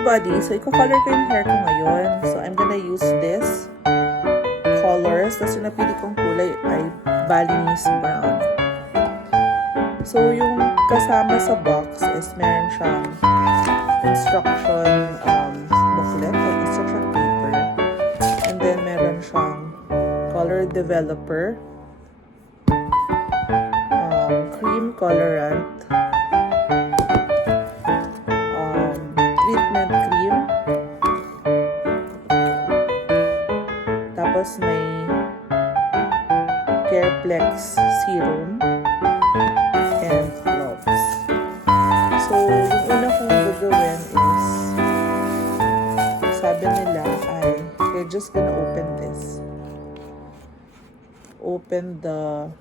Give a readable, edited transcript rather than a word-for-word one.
everybody, so i-color ko yung hair ko ngayon. So I'm gonna use this colors. Tapos yung napili kong kulay ay Balinese brown. So yung kasama sa box is meron siyang instruction booklet or instruction paper. And then meron siyang color developer, cream colorant, treatment cream, tapos may Careplex serum, and gloves. So, yung una kong gagawin is, sabi nila ay, we're just gonna open this. Open the